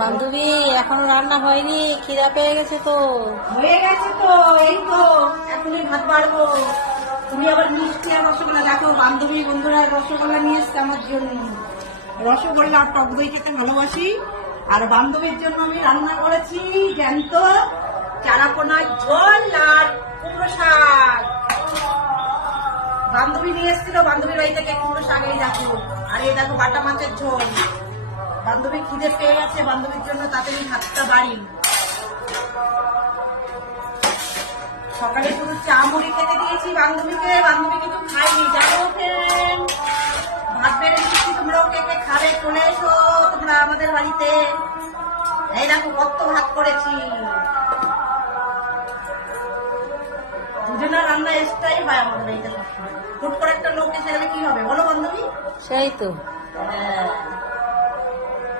বান্ধবী এখনো রান্না হয়নি, খিদা পেয়ে গেছে তো। হয়ে গেছে তো, এই তো এখনই ভাত বাড়বো। তুমি আবার মিষ্টি আর রসগোল্লা দেখো, বান্ধবী বন্ধুরা রসগোল্লা নিয়ে এসছে আমার জন্য। রসগোল্লা আর টক দই খেতে ভালোবাসি। আর বান্ধবীর জন্য আমি রান্না করেছি জ্যান্ত চারাপোনার ঝোল আর কুমড়ো শাক। বান্ধবী নিয়ে এসেছিল, বান্ধবীর বাড়ি থেকে কুমড়ো শাক, এই দেখো। আর এই দেখো বাটা মাছের ঝোল। বান্ধবী খিদে পেয়ে গেছে, বান্ধবীর জন্য তাড়াতাড়ি ভাতটা বাড়ি। সকালে শুধু চা মুড়ি খেতে দিয়েছি বান্ধবীকে, বান্ধবী কিছু খাইনি। জানো ফ্রেন্ড, ভাত বেড়ে দিচ্ছি, তোমরাও কে কে খাবে চলে এসো তোমরা আমাদের বাড়িতে। এই দেখো কত ভাত করেছি। দুজনের রান্না এক্সট্রাই হয় আমাদের বাড়িতে সবসময়। হুট করে একটা লোক এসে গেলে কি হবে বলো বান্ধবী? সেই তো। হ্যাঁ।